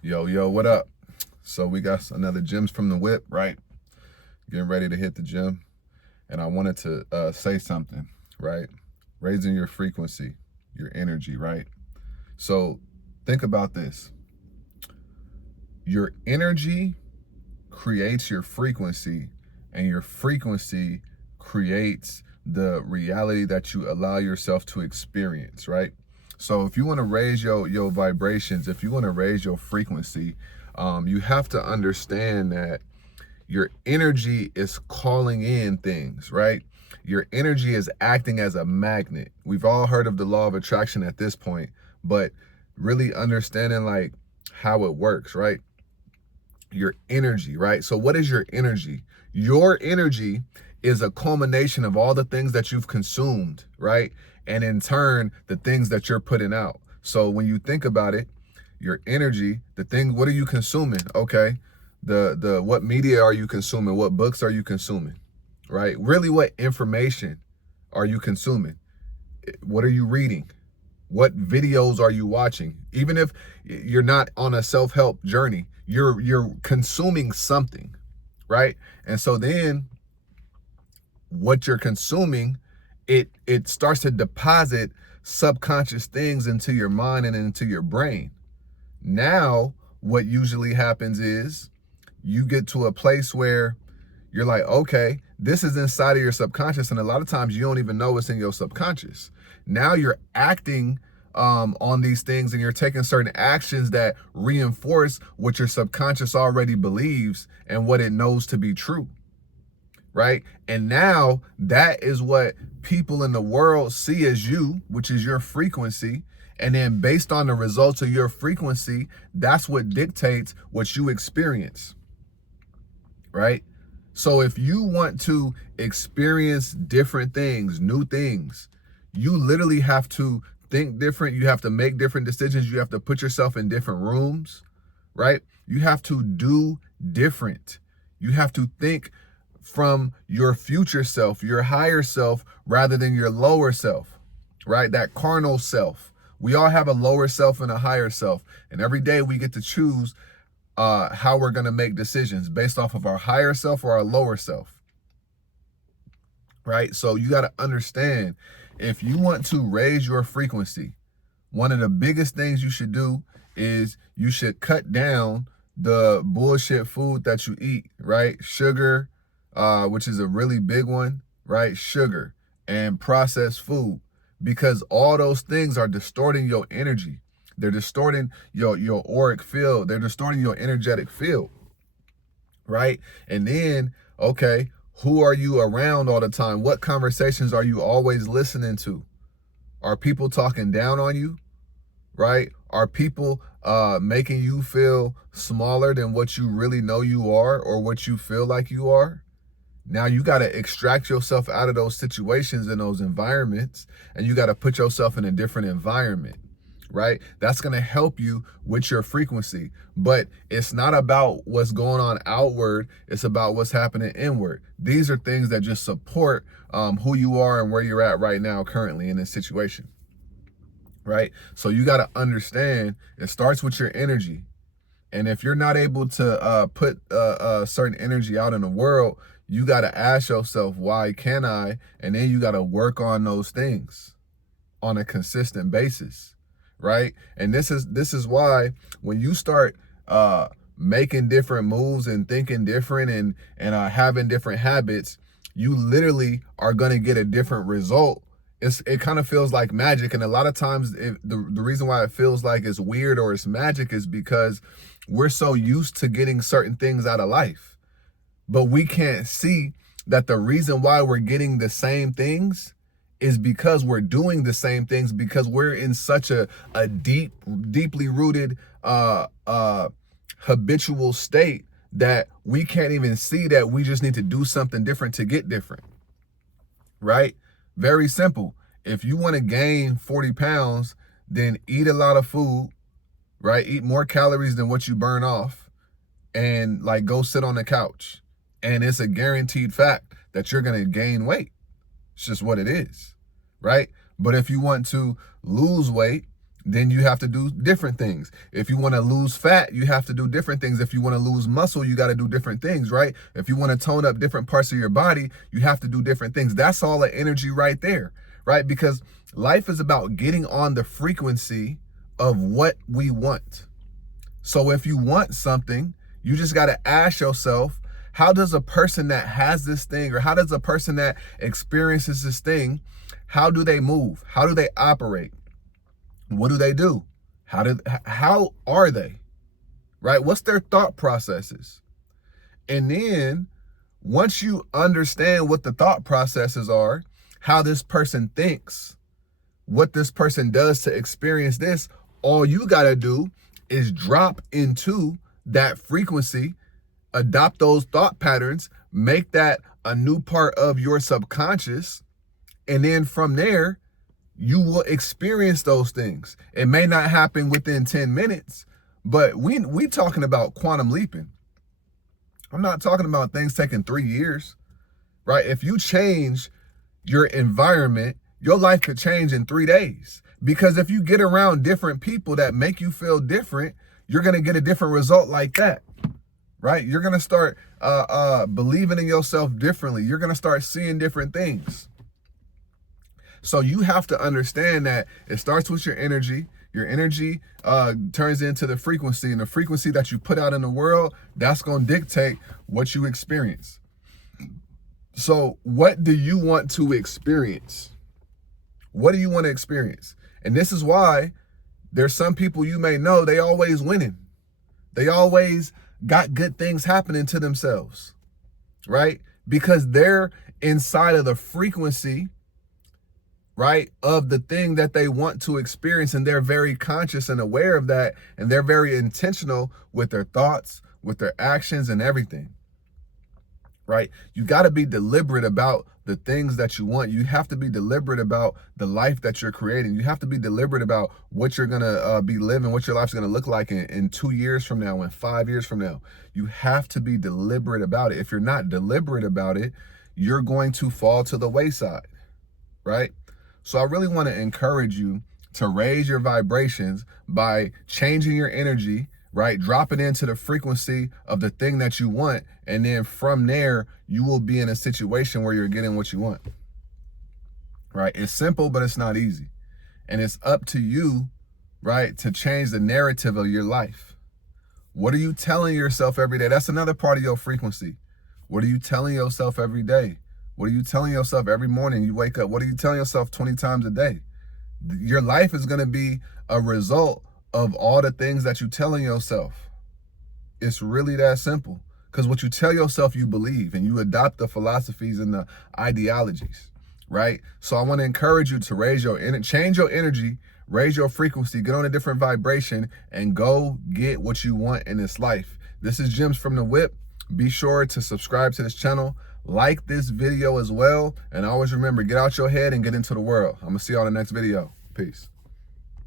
Yo, what up? So we got another gems from the whip, right? Getting ready to hit the gym. And I wanted to say something, right? Raising your frequency, your energy, right? So think about this. Your energy creates your frequency, and your frequency creates the reality that you allow yourself to experience, right? So if you want to raise your vibrations, if you want to raise your frequency, you have to understand that your energy is calling in things, right? Your energy is acting as a magnet. We've all heard of the law of attraction at this point, but really understanding like how it works, right? Your energy, right? So what is your energy? Your energy is a culmination of all the things that you've consumed, right? And in turn, the things that you're putting out. So when you think about it, your energy, the thing, what are you consuming? Okay. The what media are you consuming? What books are you consuming? Right? Really, what information are you consuming? What are you reading? What videos are you watching? Even if you're not on a self-help journey, you're consuming something, right? And so then what you're consuming, it starts to deposit subconscious things into your mind and into your brain. Now, what usually happens is you get to a place where you're like, okay, this is inside of your subconscious. And a lot of times you don't even know what's in your subconscious. Now you're acting on these things, and you're taking certain actions that reinforce what your subconscious already believes and what it knows to be true, right? And now that is what people in the world see as you, which is your frequency. And then based on the results of your frequency, that's what dictates what you experience, right? So if you want to experience different things, new things, you literally have to think different. You have to make different decisions. You have to put yourself in different rooms, right? You have to do different. You have to think from your future self, your higher self, rather than your lower self, right? That carnal self. We all have a lower self and a higher self. And every day we get to choose how we're going to make decisions based off of our higher self or our lower self, right? So you got to understand, if you want to raise your frequency, one of the biggest things you should do is you should cut down the bullshit food that you eat, right? Sugar, which is a really big one, right? Sugar and processed food, because all those things are distorting your energy. They're distorting your auric field. They're distorting your energetic field, right? And then, okay, who are you around all the time? What conversations are you always listening to? Are people talking down on you, right? Are people making you feel smaller than what you really know you are or what you feel like you are? Now you got to extract yourself out of those situations and those environments, and you got to put yourself in a different environment, right? That's going to help you with your frequency. But it's not about what's going on outward. It's about what's happening inward. These are things that just support who you are and where you're at right now currently in this situation, right? So you got to understand it starts with your energy. And if you're not able to put certain energy out in the world, you got to ask yourself, why can't I? And then you got to work on those things on a consistent basis, right? And this is why when you start making different moves and thinking different and having different habits, you literally are going to get a different result. It kind of feels like magic, and a lot of times the reason why it feels like it's weird or it's magic is because we're so used to getting certain things out of life, but we can't see that the reason why we're getting the same things is because we're doing the same things, because we're in such a deeply rooted habitual state that we can't even see that we just need to do something different to get different, right? Very simple. If you want to gain 40 pounds, then eat a lot of food, right? Eat more calories than what you burn off, and like go sit on the couch. And it's a guaranteed fact that you're going to gain weight. It's just what it is, right? But if you want to lose weight, then you have to do different things. If you want to lose fat, you have to do different things. If you want to lose muscle, you got to do different things, right? If you want to tone up different parts of your body, you have to do different things. That's all the energy right there, right? Because life is about getting on the frequency of what we want. So if you want something, you just got to ask yourself, how does a person that has this thing, or how does a person that experiences this thing, how do they move? How do they operate? What do they do? How are they? Right? What's their thought processes? And then once you understand what the thought processes are, how this person thinks, what this person does to experience this, all you got to do is drop into that frequency, adopt those thought patterns, make that a new part of your subconscious. And then from there, you will experience those things. It may not happen within 10 minutes, but we talking about quantum leaping. I'm not talking about things taking 3 years, right? If you change your environment, your life could change in 3 days. Because if you get around different people that make you feel different, you're going to get a different result like that, right? You're going to start believing in yourself differently. You're going to start seeing different things. So you have to understand that it starts with your energy. Your energy turns into the frequency, and the frequency that you put out in the world, that's going to dictate what you experience. So what do you want to experience? What do you want to experience? And this is why there's some people you may know, they always winning. They always got good things happening to themselves, right? Because they're inside of the frequency, right, of the thing that they want to experience, and they're very conscious and aware of that, and they're very intentional with their thoughts, with their actions and everything, right? You got to be deliberate about the things that you want. You have to be deliberate about the life that you're creating. You have to be deliberate about what you're going to be living, what your life's going to look like in 2 years from now, in 5 years from now. You have to be deliberate about it. If you're not deliberate about it, you're going to fall to the wayside, right? So I really want to encourage you to raise your vibrations by changing your energy, right? Drop it into the frequency of the thing that you want. And then from there, you will be in a situation where you're getting what you want, right? It's simple, but it's not easy. And it's up to you, right, to change the narrative of your life. What are you telling yourself every day? That's another part of your frequency. What are you telling yourself every day? What are you telling yourself every morning you wake up? What are you telling yourself 20 times a day? Your life is going to be a result of all the things that you're telling yourself. It's really that simple. Because what you tell yourself, you believe, and you adopt the philosophies and the ideologies, right? So I want to encourage you to change your energy, raise your frequency, get on a different vibration, and go get what you want in this life. This is Gems from the Whip. Be sure to subscribe to this channel. Like this video as well. And always remember, get out your head and get into the world. I'm going to see you on the next video. Peace.